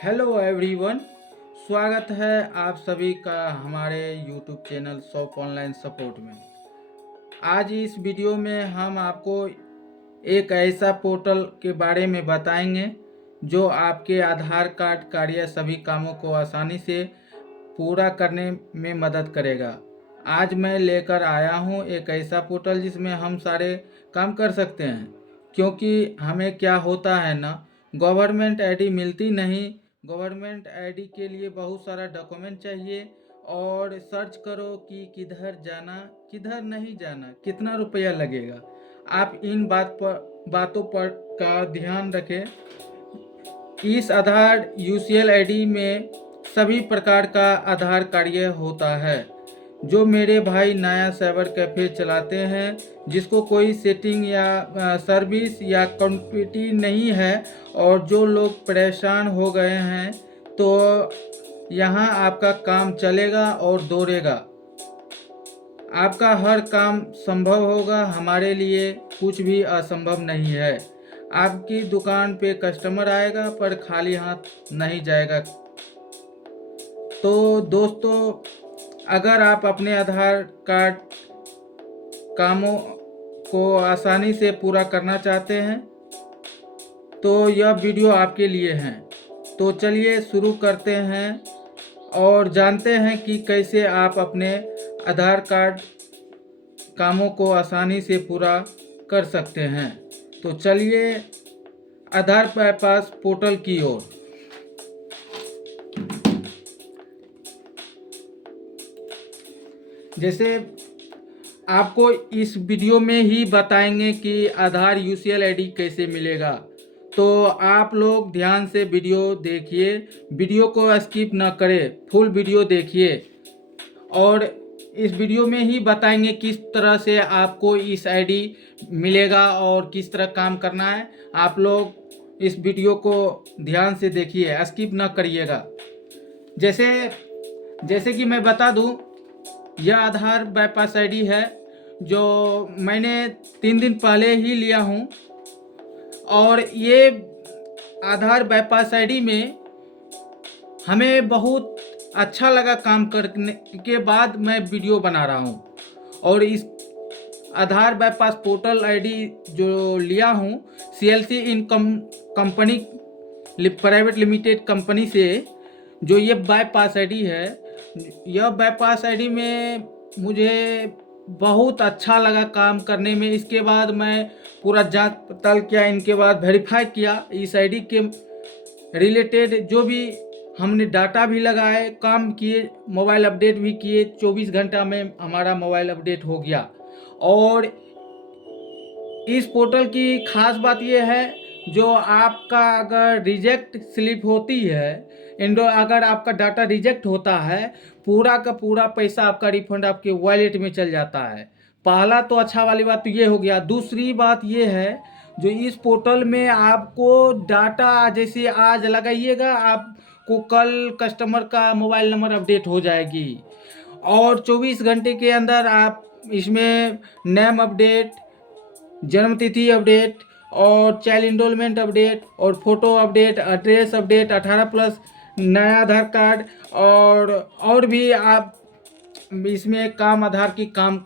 Hello everyone, स्वागत है आप सभी का हमारे YouTube channel shop online support में। आज इस वीडियो में हम आपको एक ऐसा पोर्टल के बारे में बताएंगे जो आपके आधार कार्ड कार्य सभी कामों को आसानी से पूरा करने में मदद करेगा। आज मैं लेकर आया हूं एक ऐसा पोर्टल जिसमें हम सारे काम कर सकते हैं, क्योंकि हमें क्या होता है ना, गवर्नमेंट आईडी मिलती नहीं। गवर्नमेंट आईडी के लिए बहुत सारा डॉक्यूमेंट चाहिए और सर्च करो कि किधर जाना किधर नहीं जाना, कितना रुपया लगेगा। आप इन बातों पर का ध्यान रखें। इस आधार यूसीएल आईडी में सभी प्रकार का आधार कार्य होता है। जो मेरे भाई नया साइबर कैफ़े चलाते हैं, जिसको कोई सेटिंग या सर्विस या कनेक्टिविटी नहीं है, और जो लोग परेशान हो गए हैं, तो यहाँ आपका काम चलेगा और दौड़ेगा। आपका हर काम संभव होगा। हमारे लिए कुछ भी असंभव नहीं है। आपकी दुकान पे कस्टमर आएगा पर खाली हाथ नहीं जाएगा। तो दोस्तों, अगर आप अपने आधार कार्ड कामों को आसानी से पूरा करना चाहते हैं तो यह वीडियो आपके लिए है। तो चलिए शुरू करते हैं और जानते हैं कि कैसे आप अपने आधार कार्ड कामों को आसानी से पूरा कर सकते हैं। तो चलिए आधार बाईपास पोर्टल की ओर। जैसे आपको इस वीडियो में ही बताएंगे कि आधार यूसीएल आईडी कैसे मिलेगा, तो आप लोग ध्यान से वीडियो देखिए, वीडियो को स्किप ना करें, फुल वीडियो देखिए। और इस वीडियो में ही बताएंगे किस तरह से आपको इस आईडी मिलेगा और किस तरह काम करना है। आप लोग इस वीडियो को ध्यान से देखिए, स्किप ना करिएगा। जैसे जैसे कि मैं बता दूं, यह आधार बाईपास आईडी है जो मैंने 3 दिन पहले ही लिया हूं। और ये आधार बाईपास आईडी में हमें बहुत अच्छा लगा। काम करने के बाद मैं वीडियो बना रहा हूं। और इस आधार बाईपास पोर्टल आईडी जो लिया हूं, CLC in company private limited company से, जो ये बाईपास आईडी है, यह बाईपास आईडी में मुझे बहुत अच्छा लगा काम करने में। इसके बाद मैं पूरा जांच पड़ताल किया, इनके बाद वेरीफाई किया। इस आईडी के रिलेटेड जो भी हमने डाटा भी लगाए, काम किए, मोबाइल अपडेट भी किए। 24 घंटा में हमारा मोबाइल अपडेट हो गया। और इस पोर्टल की खास बात यह है, जो आपका अगर रिजेक्ट स्लिप होती है, अगर आपका डाटा रिजेक्ट होता है, पूरा का पूरा पैसा आपका रिफंड आपके वॉलेट में चल जाता है। पहला तो अच्छा वाली बात तो ये हो गया। दूसरी बात ये है, जो इस पोर्टल में आपको डाटा जैसे आज लगाइएगा, आपको कल कस्टमर का मोबाइल नंबर अपडेट हो जाएगी। और 24 घंटे के अंदर आप इसमें नेम अपडेट, जन्मतिथि अपडेट और चाइल्ड इनरोलमेंट अपडेट और फोटो अपडेट, एड्रेस अपडेट, 18+ नया आधार कार्ड और भी आप इसमें काम आधार की काम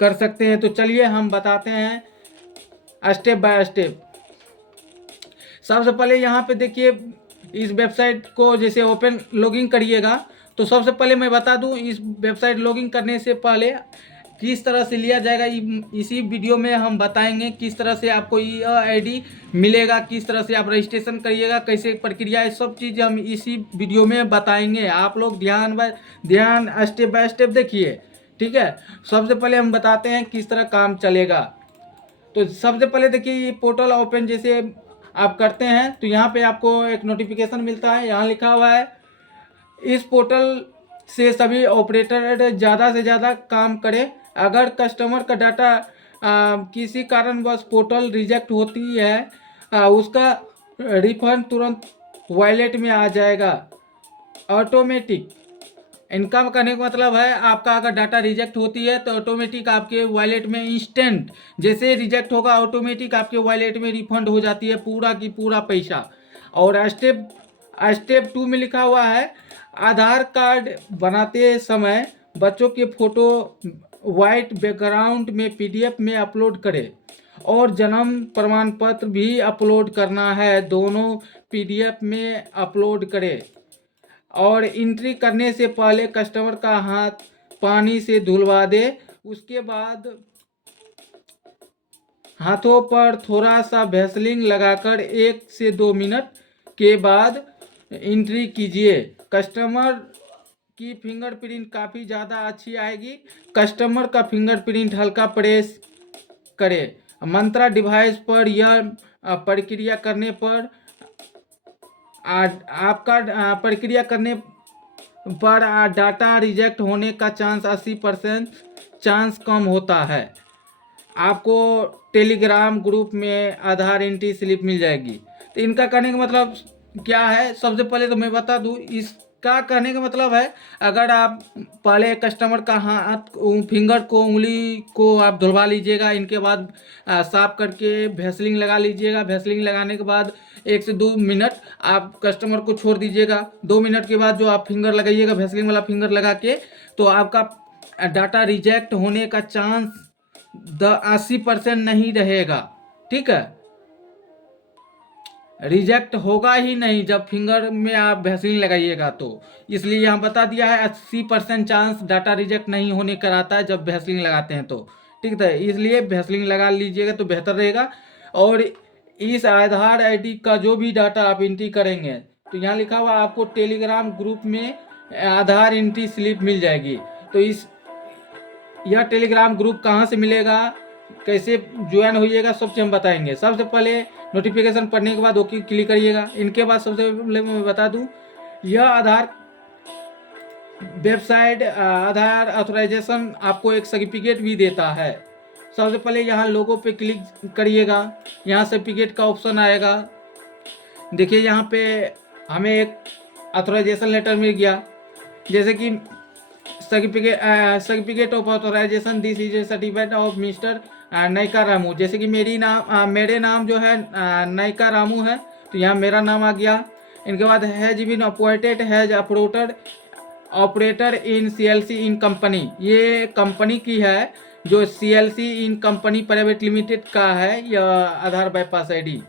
कर सकते हैं। तो चलिए हम बताते हैं स्टेप बाय स्टेप। सबसे पहले यहाँ पे देखिए, इस वेबसाइट को जैसे ओपन लॉगिन करिएगा, तो सबसे पहले मैं बता दूं, इस वेबसाइट लॉगिन करने से पहले किस तरह से लिया जाएगा, इसी वीडियो में हम बताएंगे किस तरह से आपको यह आईडी मिलेगा, किस तरह से आप रजिस्ट्रेशन करिएगा, कैसे प्रक्रिया है, सब चीज़ हम इसी वीडियो में बताएंगे। आप लोग ध्यान स्टेप बाय स्टेप देखिए, ठीक है। सबसे पहले हम बताते हैं किस तरह काम चलेगा। तो सबसे पहले देखिए, ये पोर्टल ओपन जैसे आप करते हैं तो यहाँ पे आपको एक नोटिफिकेशन मिलता है। यहाँ लिखा हुआ है, इस पोर्टल से सभी ऑपरेटर ज़्यादा से ज़्यादा काम करें। अगर कस्टमर का डाटा किसी कारणवश पोर्टल रिजेक्ट होती है, उसका रिफंड तुरंत वॉलेट में आ जाएगा, ऑटोमेटिक। इनका कहने का मतलब है, आपका अगर डाटा रिजेक्ट होती है तो ऑटोमेटिक आपके वॉलेट में इंस्टेंट, जैसे रिजेक्ट होगा ऑटोमेटिक आपके वॉलेट में रिफंड हो जाती है पूरा की पूरा पैसा। और स्टेप स्टेप 2 में लिखा हुआ है आधार कार्ड बनाते समय बच्चों के फोटो वाइट बैकग्राउंड में पीडीएफ में अपलोड करें और जन्म प्रमाण पत्र भी अपलोड करना है, दोनों पीडीएफ में अपलोड करें। और एंट्री करने से पहले कस्टमर का हाथ पानी से धुलवा दे, उसके बाद हाथों पर थोड़ा सा वैसलीन लगाकर 1 से 2 मिनट के बाद एंट्री कीजिए। कस्टमर की फिंगरप्रिंट काफ़ी ज़्यादा अच्छी आएगी। कस्टमर का फिंगरप्रिंट हल्का प्रेस करें। मंत्रा डिवाइस पर यह प्रक्रिया करने पर आपका प्रक्रिया करने पर डाटा रिजेक्ट होने का चांस 80% चांस कम होता है। आपको टेलीग्राम ग्रुप में आधार एंट्री स्लिप मिल जाएगी। तो इनका कहने का मतलब क्या है, सबसे पहले तो मैं बता दूं, इसका कहने का मतलब है अगर आप पहले कस्टमर का हाथ फिंगर को उंगली को आप धुलवा लीजिएगा, इनके बाद साफ करके वैसलीन लगा लीजिएगा। वैसलीन लगाने के बाद 1 से 2 मिनट आप कस्टमर को छोड़ दीजिएगा। 2 मिनट के बाद जो आप फिंगर लगाइएगा वैसलीन वाला फिंगर लगा के, तो आपका डाटा रिजेक्ट होने का चांस 80% नहीं रहेगा। ठीक है, रिजेक्ट होगा ही नहीं जब फिंगर में आप वैसलीन लगाइएगा। तो इसलिए यहाँ बता दिया है 80% चांस डाटा रिजेक्ट नहीं होने का रहता है जब वैसलीन लगाते हैं तो। ठीक है, इसलिए वैसलीन लगा लीजिएगा तो बेहतर रहेगा। और इस आधार आईडी का जो भी डाटा आप एंट्री करेंगे, तो यहाँ लिखा हुआ आपको टेलीग्राम ग्रुप में आधार एंट्री स्लिप मिल जाएगी। तो यह टेलीग्राम ग्रुप कहाँ से मिलेगा, कैसे ज्वाइन होइएगा, सबसे हम बताएंगे। सबसे पहले नोटिफिकेशन पढ़ने के बाद ओके क्लिक करिएगा। इनके बाद सबसे पहले मैं बता दूं, यह आधार वेबसाइट आधार ऑथराइजेशन आपको एक सर्टिफिकेट भी देता है। सबसे पहले यहाँ लोगो पे क्लिक करिएगा, यहाँ सर्टिफिकेट का ऑप्शन आएगा। देखिए यहाँ पे हमें एक ऑथराइजेशन लेटर मिल गया, जैसे कि certificate of authorisation, this is a certificate of mister Nayaka Ramu. जैसे कि मेरे नाम जो है नायका रामू है, तो यहाँ मेरा नाम आ गया। इनके बाद has been appointed has operator in CLC in company, ये कंपनी की है जो CLC in company private limited का है यह आधार बाईपास आईडी।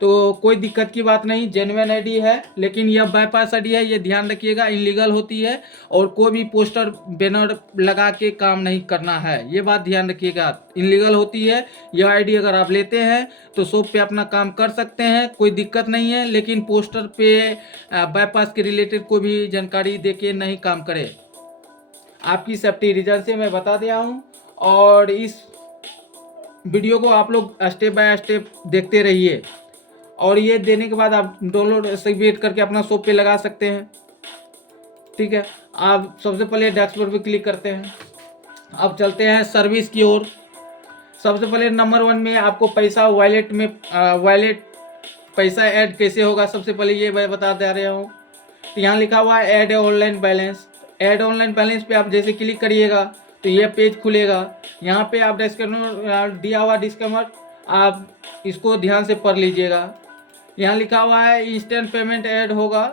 तो कोई दिक्कत की बात नहीं, जेन्युइन आईडी है। लेकिन यह बाईपास आईडी है, ये ध्यान रखिएगा, इनलीगल होती है और कोई भी पोस्टर बैनर लगा के काम नहीं करना है, ये बात ध्यान रखिएगा, इनलीगल होती है। यह आईडी अगर आप लेते हैं तो शॉप पे अपना काम कर सकते हैं, कोई दिक्कत नहीं है। लेकिन पोस्टर पे बाईपास के रिलेटेड कोई भी जानकारी दे के नहीं काम करे, आपकी सेफ्टी रीजन से मैं बता दिया हूँ। और इस वीडियो को आप लोग स्टेप बाय स्टेप देखते रहिए, और ये देने के बाद आप डाउनलोड सर्टिफिकेट करके अपना शॉप पे लगा सकते हैं। ठीक है, आप सबसे पहले डैशबोर्ड पे क्लिक करते हैं। अब चलते हैं सर्विस की ओर। सबसे पहले नंबर 1 में आपको पैसा वॉलेट में वॉलेट पैसा ऐड कैसे होगा, सबसे पहले ये मैं बता दे रहा हूँ। तो यहाँ लिखा हुआ है add online balance. Add online balance पे आप जैसे क्लिक करिएगा तो ये पेज खुलेगा। यहाँ पे आप डिस्क्लेमर दिया हुआ डिस्क्लेमर आप इसको ध्यान से पढ़ लीजिएगा। यहाँ लिखा हुआ है इंस्टेंट पेमेंट ऐड होगा।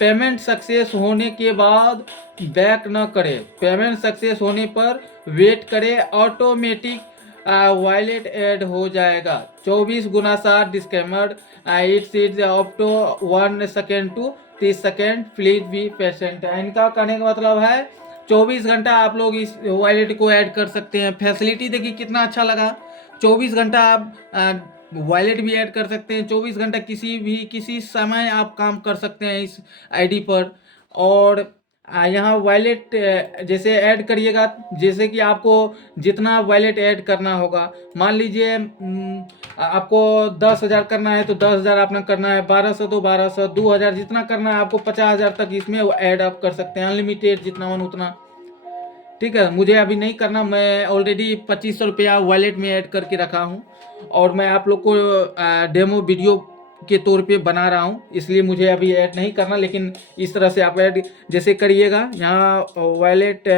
पेमेंट सक्सेस होने के बाद बैक न करें, पेमेंट सक्सेस होने पर वेट करें, ऑटोमेटिक वॉलेट ऐड हो जाएगा। 24 गुना 7 disclaimer it's up to 1 second to 30 second, please be patient. इनका कहने का मतलब है 24 घंटा आप लोग इस वॉलेट को ऐड कर सकते हैं। फैसिलिटी देखिए कितना अच्छा लगा, 24 घंटा आप वॉलेट भी ऐड कर सकते हैं। 24 घंटा किसी समय आप काम कर सकते हैं इस आईडी पर। और यहाँ वॉलेट जैसे ऐड करिएगा, जैसे कि आपको जितना वॉलेट ऐड करना होगा, मान लीजिए आपको 10,000 करना है तो 10,000 आपने करना है, 1200 तो 1200, 2,000 जितना करना है आपको, 50,000 तक इसमें ऐड आप कर सकते हैं, अनलिमिटेड जितना मन उतना। ठीक है, मुझे अभी नहीं करना, मैं ऑलरेडी 2500 रुपया वॉलेट में ऐड करके रखा हूँ और मैं आप लोग को डेमो वीडियो के तौर पे बना रहा हूँ, इसलिए मुझे अभी ऐड नहीं करना। लेकिन इस तरह से आप ऐड जैसे करिएगा, यहाँ वॉलेट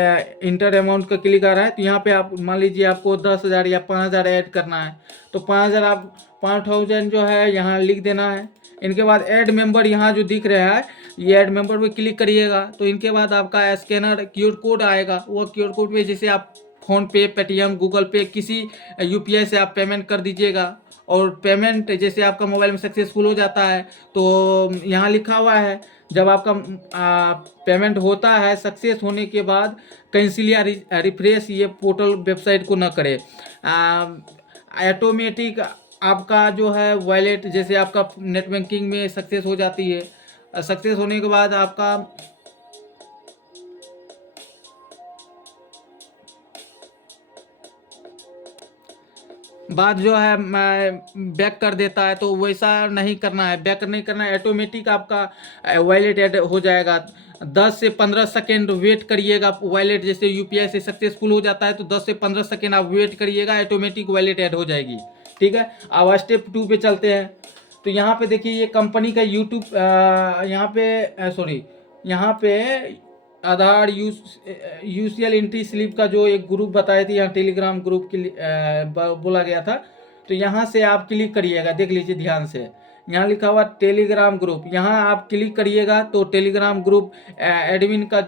इंटर अमाउंट का क्लिक आ रहा है, तो यहाँ पे आप मान लीजिए आपको 10,000 या 5,000 ऐड करना है, तो 5,000 आप 5,000 जो है यहाँ लिख देना है। इनके बाद ऐड मेंबर यहाँ जो दिख रहा है, ये ऐड मेंबर पे क्लिक करिएगा। तो इनके बाद आपका स्कैनर क्यूआर कोड आएगा, वो क्यूआर कोड पे जैसे आप फ़ोन पे, पेटीएम, गूगल पे, किसी यूपीआई से आप पेमेंट कर दीजिएगा। और पेमेंट जैसे आपका मोबाइल में सक्सेसफुल हो जाता है तो यहाँ लिखा हुआ है, जब आपका पेमेंट होता है, सक्सेस होने के बाद कैंसिल या रिफ्रेश ये पोर्टल वेबसाइट को न करे। ऑटोमेटिक आपका जो है वॉलेट, जैसे आपका नेट बैंकिंग में सक्सेस हो जाती है, सक्सेस होने के बाद आपका बात जो है बैक कर देता है, तो वैसा नहीं करना है, बैक नहीं करना है। ऑटोमेटिक आपका वॉलेट ऐड हो जाएगा। 10 से 15 सेकेंड वेट करिएगा। वॉलेट जैसे यूपीआई से सक्सेसफुल हो जाता है तो 10 से 15 सेकेंड आप वेट करिएगा, ऑटोमेटिक वॉलेट ऐड हो जाएगी। ठीक है, अब स्टेप 2 पे चलते हैं। तो यहाँ पे देखिए, ये कंपनी का यूट्यूब, यहाँ पे सॉरी, यहाँ पे आधार यूसीएल एंट्री स्लिप का जो एक ग्रुप बताए थे, यहाँ टेलीग्राम ग्रुप के बोला गया था। तो यहाँ से आप क्लिक करिएगा, देख लीजिए ध्यान से, यहाँ लिखा हुआ टेलीग्राम ग्रुप, यहाँ आप क्लिक करिएगा तो टेलीग्राम ग्रुप एडमिन का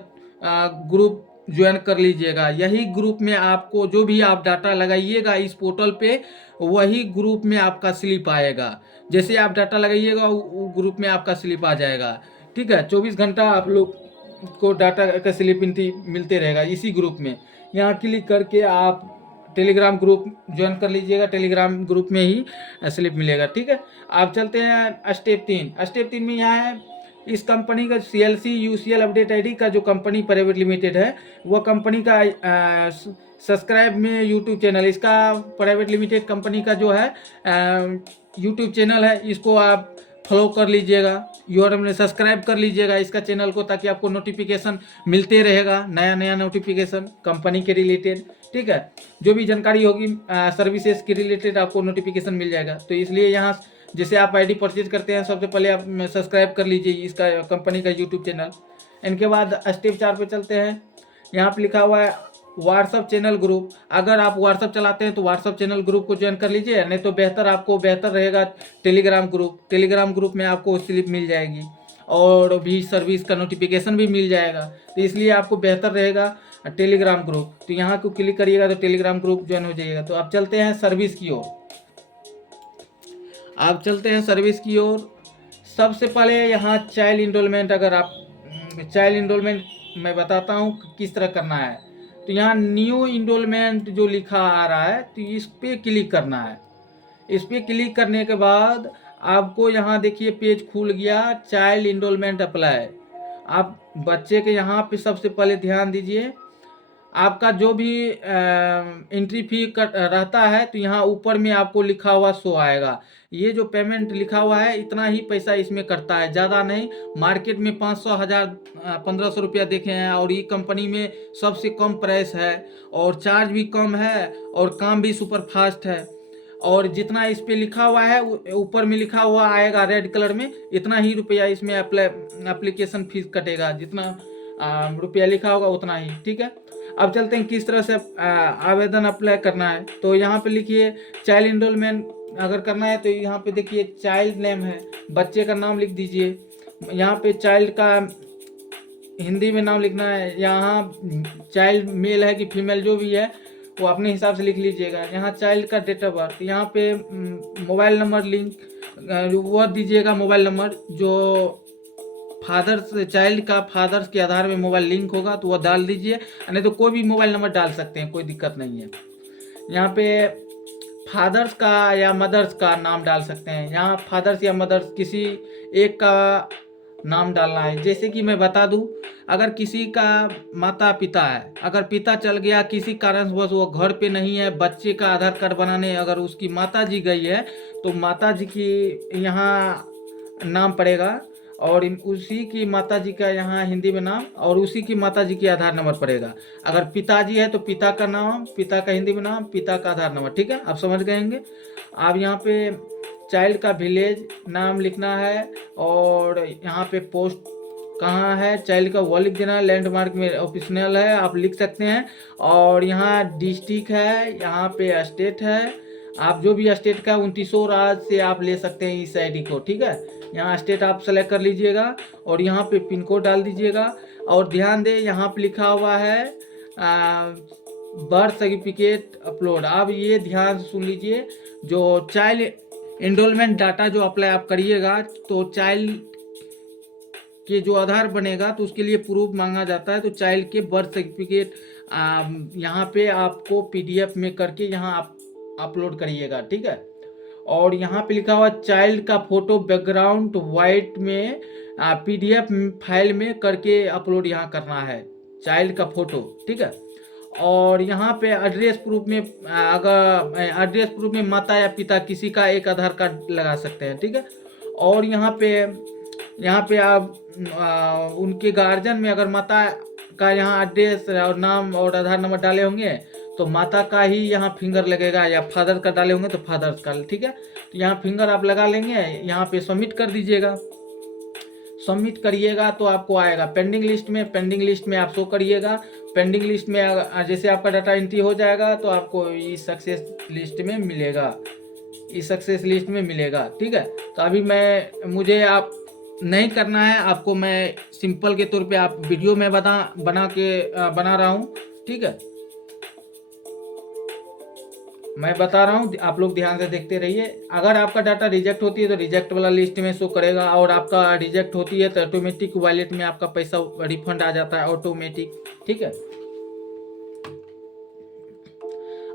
ग्रुप ज्वाइन कर लीजिएगा। यही ग्रुप में आपको जो भी आप डाटा लगाइएगा इस पोर्टल पे, वही ग्रुप में आपका स्लिप आएगा। जैसे आप डाटा लगाइएगा वो ग्रुप में आपका स्लिप आ जाएगा। ठीक है, 24 घंटा आप लोग को डाटा का स्लिप मिलते रहेगा इसी ग्रुप में। यहाँ क्लिक करके आप टेलीग्राम ग्रुप ज्वाइन कर लीजिएगा, टेलीग्राम ग्रुप में ही स्लिप मिलेगा। ठीक है, आप चलते हैं स्टेप 3। स्टेप 3 में यहाँ है, इस कंपनी का सीएलसी यूसीएल अपडेट आईडी का जो कंपनी प्राइवेट लिमिटेड है, वह कंपनी का सब्सक्राइब में यूट्यूब चैनल, इसका प्राइवेट लिमिटेड कंपनी का जो है यूट्यूब चैनल है, इसको आप फॉलो कर लीजिएगा, यूआरएल में सब्सक्राइब कर लीजिएगा इसका चैनल को, ताकि आपको नोटिफिकेशन मिलते रहेगा, नया नया नोटिफिकेशन कंपनी के रिलेटेड। ठीक है, जो भी जानकारी होगी सर्विसेज के रिलेटेड आपको नोटिफिकेशन मिल जाएगा। तो इसलिए यहाँ जैसे आप आईडी परचेज करते हैं, सबसे पहले आप सब्सक्राइब कर लीजिए इसका कंपनी का यूट्यूब चैनल। इनके बाद स्टेप 4 पे चलते हैं। यहाँ पे लिखा हुआ है व्हाट्सअप चैनल ग्रुप। अगर आप व्हाट्सअप चलाते हैं तो व्हाट्सअप चैनल ग्रुप को ज्वाइन कर लीजिए, नहीं तो बेहतर रहेगा टेलीग्राम ग्रुप। टेलीग्राम ग्रुप में आपको स्लिप मिल जाएगी और भी सर्विस का नोटिफिकेशन भी मिल जाएगा, तो इसलिए आपको बेहतर रहेगा टेलीग्राम ग्रुप। तो यहाँ को क्लिक करिएगा तो टेलीग्राम ग्रुप ज्वाइन हो जाइएगा। तो आप चलते हैं सर्विस की ओर। सबसे पहले यहाँ चाइल्ड इनरोलमेंट, अगर आप चाइल्ड इनरोलमेंट मैं बताता हूँ किस तरह करना है। तो यहाँ न्यू इनरोलमेंट जो लिखा आ रहा है, तो इस पर क्लिक करना है। इस पर क्लिक करने के बाद आपको यहाँ देखिए पेज खुल गया, चाइल्ड इनरोलमेंट अप्लाई। आप बच्चे के यहाँ पे सबसे पहले ध्यान दीजिए, आपका जो भी एंट्री फी रहता है तो यहाँ ऊपर में आपको लिखा हुआ शो आएगा। ये जो पेमेंट लिखा हुआ है इतना ही पैसा इसमें कटता है, ज़्यादा नहीं। मार्केट में 500, 1000, 1500 रुपया देखे हैं, और ये कंपनी में सबसे कम प्राइस है, और चार्ज भी कम है, और काम भी सुपर फास्ट है। और जितना इस पे लिखा हुआ है, ऊपर में लिखा हुआ आएगा रेड कलर में, इतना ही रुपया इसमें एप्लीकेशन फीस कटेगा, जितना रुपया लिखा होगा उतना ही। ठीक है, अब चलते हैं किस तरह से आवेदन अप्लाई करना है। तो यहाँ पे लिखिए चाइल्ड इनरोलमेंट अगर करना है तो यहाँ पे देखिए चाइल्ड नेम है, बच्चे का नाम लिख दीजिए। यहाँ पे चाइल्ड का हिंदी में नाम लिखना है, यहाँ चाइल्ड मेल है कि फीमेल जो भी है वो अपने हिसाब से लिख लीजिएगा। यहाँ चाइल्ड का डेट ऑफ बर्थ, यहाँ पे मोबाइल नंबर लिंक वो दीजिएगा, मोबाइल नंबर जो फादर्स चाइल्ड का फादर्स के आधार में मोबाइल लिंक होगा तो वह डाल दीजिए, नहीं तो कोई भी मोबाइल नंबर डाल सकते हैं, कोई दिक्कत नहीं है। यहाँ पे फादर्स का या मदर्स का नाम डाल सकते हैं, यहाँ फादर्स या मदर्स किसी एक का नाम डालना है। जैसे कि मैं बता दूं, अगर किसी का माता पिता है, अगर पिता चल गया किसी कारणवश वो घर पे नहीं है, बच्चे का आधार कार्ड बनाने अगर उसकी माता जी गई है तो माता जी की यहाँ नाम पड़ेगा, और उसी की माता जी का यहाँ हिंदी में नाम, और उसी की माता जी की आधार नंबर पड़ेगा। अगर पिताजी है तो पिता का नाम, पिता का हिंदी में नाम, पिता का आधार नंबर। ठीक है, आप समझ गए होंगे। आप यहाँ पे चाइल्ड का विलेज नाम लिखना है, और यहाँ पे पोस्ट कहाँ है चाइल्ड का वो लिख देना है, लैंडमार्क में ऑप्शनल है, आप लिख सकते हैं। और यहाँ डिस्ट्रिक्ट है, यहाँ पे स्टेट है, आप जो भी स्टेट का 2900 राज्य से आप ले सकते हैं इस आईडी को, ठीक है। यहाँ स्टेट आप सेलेक्ट कर लीजिएगा और यहाँ पे पिन कोड डाल दीजिएगा। और ध्यान दें, यहाँ पे लिखा हुआ है बर्थ सर्टिफिकेट अपलोड। आप ये ध्यान से सुन लीजिए, जो चाइल्ड एनरोलमेंट डाटा जो अप्लाई आप करिएगा, तो चाइल्ड के जो आधार बनेगा तो उसके लिए प्रूफ मांगा जाता है। तो चाइल्ड के बर्थ सर्टिफिकेट यहाँ पे आपको पीडीएफ में करके यहाँ आप अपलोड करिएगा, ठीक है। और यहाँ पे लिखा हुआ चाइल्ड का फोटो बैकग्राउंड वाइट में पीडीएफ फाइल में करके अपलोड यहाँ करना है, चाइल्ड का फोटो, ठीक है। और यहाँ पे एड्रेस प्रूफ में अगर एड्रेस प्रूफ में माता या पिता किसी का एक आधार कार्ड लगा सकते हैं, ठीक है। और यहाँ पे आप उनके गार्जियन में अगर माता का यहाँ एड्रेस और नाम और आधार नंबर डाले होंगे तो माता का ही यहाँ फिंगर लगेगा, या फादर का डाले होंगे तो फादर का, ठीक है। तो यहाँ फिंगर आप लगा लेंगे, यहाँ पे सबमिट कर दीजिएगा। सबमिट करिएगा तो आपको आएगा पेंडिंग लिस्ट में, पेंडिंग लिस्ट में आप शो करिएगा। पेंडिंग लिस्ट में जैसे आपका डाटा एंट्री हो जाएगा तो आपको इस सक्सेस लिस्ट में मिलेगा, इस सक्सेस लिस्ट में मिलेगा, ठीक है। तो अभी मुझे आप नहीं करना है, आपको मैं सिंपल के तौर पे आप वीडियो में बना रहा हूँ, ठीक है। मैं बता रहा हूँ, आप लोग ध्यान से देखते रहिए। अगर आपका डाटा रिजेक्ट होती है तो रिजेक्ट वाला लिस्ट में शो करेगा, और आपका रिजेक्ट होती है तो ऑटोमेटिक वॉलेट में आपका पैसा रिफंड आ जाता है ऑटोमेटिक, ठीक है।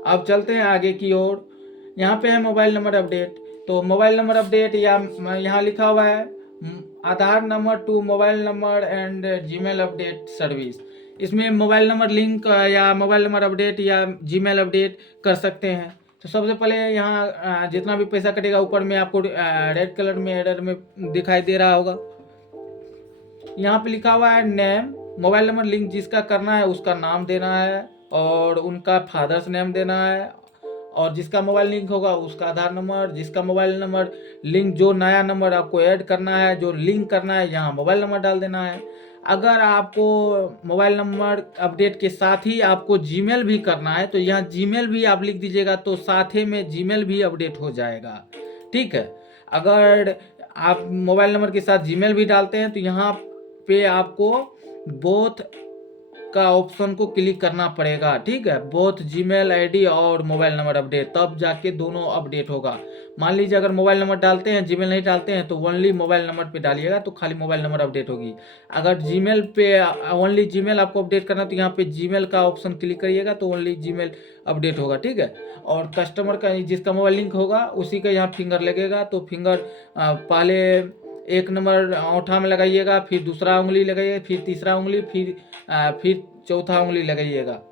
अब चलते हैं आगे की ओर। यहाँ पे है मोबाइल नंबर अपडेट। तो मोबाइल नंबर अपडेट या यहाँ लिखा हुआ है Aadhaar number to mobile number and Gmail update service. इसमें मोबाइल नंबर लिंक या मोबाइल नंबर अपडेट या जीमेल अपडेट कर सकते हैं। तो सबसे पहले यहाँ जितना भी पैसा कटेगा ऊपर में आपको रेड कलर में एरर में दिखाई दे रहा होगा। यहाँ पे लिखा हुआ है नेम, मोबाइल नंबर लिंक जिसका करना है उसका नाम देना है और उनका फादर्स नेम देना है, और जिसका मोबाइल लिंक होगा उसका आधार नंबर, जिसका मोबाइल नंबर लिंक जो नया नंबर आपको ऐड करना है, जो लिंक करना है, यहाँ मोबाइल नंबर डाल देना है। अगर आपको मोबाइल नंबर अपडेट के साथ ही आपको जीमेल भी करना है तो यहाँ जीमेल भी आप लिख दीजिएगा, तो साथ ही में जीमेल भी अपडेट हो जाएगा, ठीक है। अगर आप मोबाइल नंबर के साथ जीमेल भी डालते हैं तो यहाँ पे आपको बोथ का ऑप्शन को क्लिक करना पड़ेगा, ठीक है। बोथ जीमेल आईडी और मोबाइल नंबर अपडेट, तब जाके दोनों अपडेट होगा। मान लीजिए अगर मोबाइल नंबर डालते हैं जीमेल नहीं डालते हैं तो ओनली मोबाइल नंबर पे डालिएगा तो खाली मोबाइल नंबर अपडेट होगी। अगर जीमेल पे ओनली जीमेल आपको अपडेट करना तो यहाँ पे जीमेल का ऑप्शन क्लिक करिएगा तो ओनली जीमेल अपडेट होगा, ठीक है। और कस्टमर का जिसका मोबाइल लिंक होगा उसी का यहाँ फिंगर लगेगा, तो फिंगर पहले एक नंबर औंठा में लगाइएगा, फिर दूसरा उंगली लगाइएगा, फिर तीसरा उंगली, फिर चौथा उंगली लगाइएगा।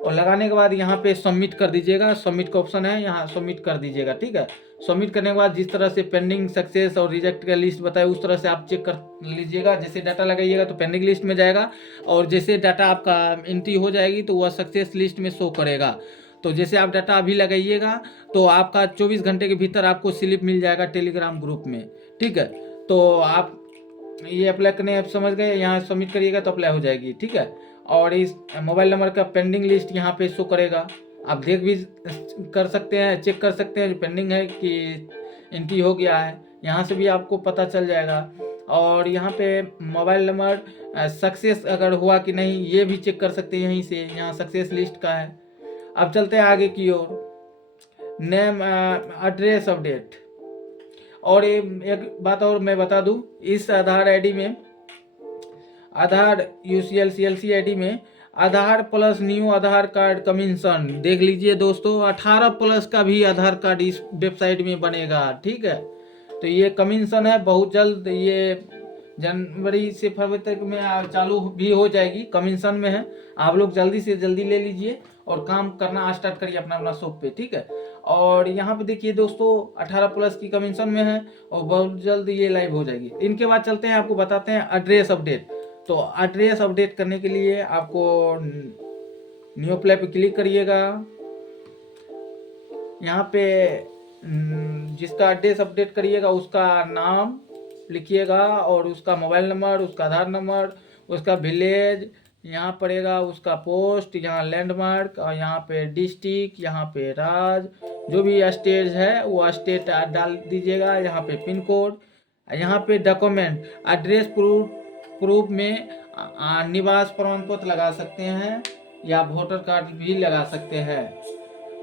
और लगाने के बाद यहाँ पे सबमिट कर दीजिएगा। सबमिट का ऑप्शन है, यहाँ सबमिट कर दीजिएगा, ठीक है। सबमिट करने के बाद जिस तरह से पेंडिंग, सक्सेस और रिजेक्ट का लिस्ट बताए उस तरह से आप चेक कर लीजिएगा। जैसे डाटा लगाइएगा तो पेंडिंग लिस्ट में जाएगा, और जैसे डाटा आपका एंट्री हो जाएगी तो वह सक्सेस लिस्ट में शो करेगा। तो जैसे आप डाटा अभी लगाइएगा तो आपका 24 घंटे के भीतर आपको स्लिप मिल जाएगा टेलीग्राम ग्रुप में, ठीक है। तो आप ये अप्लाई करने आप समझ गए, यहाँ सबमिट करिएगा तो अप्लाई हो जाएगी, ठीक है। और इस मोबाइल नंबर का पेंडिंग लिस्ट यहाँ पे शो करेगा, आप देख भी कर सकते हैं, चेक कर सकते हैं जो पेंडिंग है कि एंट्री हो गया है, यहाँ से भी आपको पता चल जाएगा। और यहाँ पे मोबाइल नंबर सक्सेस अगर हुआ कि नहीं ये भी चेक कर सकते हैं यहीं से, यहाँ सक्सेस लिस्ट का है। अब चलते हैं आगे की ओर, नेम एड्रेस अपडेट। और एक बात और मैं बता दूं, इस आधार आईडी में, आधार यूसीएल सीएलसी आईडी में आधार प्लस न्यू आधार कार्ड कमीशन देख लीजिए दोस्तों, 18 प्लस का भी आधार कार्ड इस वेबसाइट में बनेगा, ठीक है। तो ये कमीशन है, बहुत जल्द ये जनवरी से फरवरी तक में चालू भी हो जाएगी, कमीशन में है। आप लोग जल्दी से जल्दी ले लीजिए और काम करना स्टार्ट करिए अपना अपना शॉप पे, ठीक है। और यहाँ पे देखिए दोस्तों 18 प्लस की कमीशन में है और बहुत जल्द ये लाइव हो जाएगी। इनके बाद चलते हैं, आपको बताते हैं एड्रेस अपडेट। तो एड्रेस अपडेट करने के लिए आपको न्यू अप्लाई पे क्लिक करिएगा। यहाँ पे जिसका एड्रेस अपडेट करिएगा उसका नाम लिखिएगा और उसका मोबाइल नंबर, उसका आधार नंबर, उसका विलेज, यहाँ पड़ेगा उसका पोस्ट, यहाँ लैंडमार्क, और यहाँ पे डिस्ट्रिक्ट, यहाँ पे राज्य, जो भी स्टेट है वो स्टेट डाल दीजिएगा। यहाँ पे पिन कोड, यहाँ पे डॉक्यूमेंट एड्रेस प्रूफ में निवास प्रमाण पत्र लगा सकते हैं या वोटर कार्ड भी लगा सकते हैं।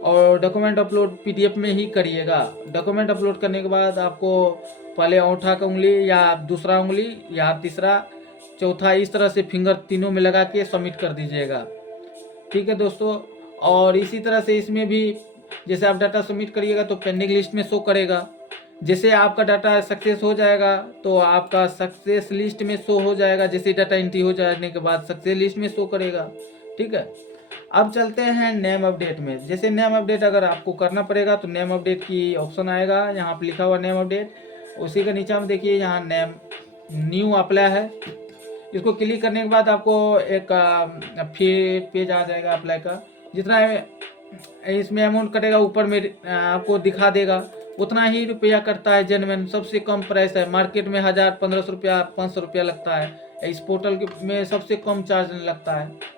और डॉक्यूमेंट अपलोड पीडीएफ में ही करिएगा। डॉक्यूमेंट अपलोड करने के बाद आपको पहले अंगूठा का उंगली या दूसरा उंगली या तीसरा चौथा इस तरह से फिंगर तीनों में लगा के सबमिट कर दीजिएगा। ठीक है दोस्तों। और इसी तरह से इसमें भी जैसे आप डाटा सबमिट करिएगा तो पेंडिंग लिस्ट में शो करेगा। जैसे आपका डाटा सक्सेस हो जाएगा तो आपका सक्सेस लिस्ट में शो हो जाएगा। जैसे डाटा एंट्री हो जाने के बाद सक्सेस लिस्ट में शो करेगा। ठीक है। अब चलते हैं नेम अपडेट में। जैसे नेम अपडेट अगर आपको करना पड़ेगा तो नेम अपडेट की ऑप्शन आएगा, यहाँ पे लिखा हुआ नेम अपडेट। उसी के नीचे में देखिए यहाँ नेम न्यू अप्लाई है। इसको क्लिक करने के बाद आपको एक फिर पेज आ जाएगा अप्लाई का। जितना इसमें अमाउंट कटेगा ऊपर में आपको दिखा देगा, उतना ही रुपया करता है। जेन्युइन सबसे कम प्राइस है। मार्केट में 1000, 1500 रुपया, 500 रुपया लगता है। इस पोर्टल में सबसे कम चार्ज लगता है।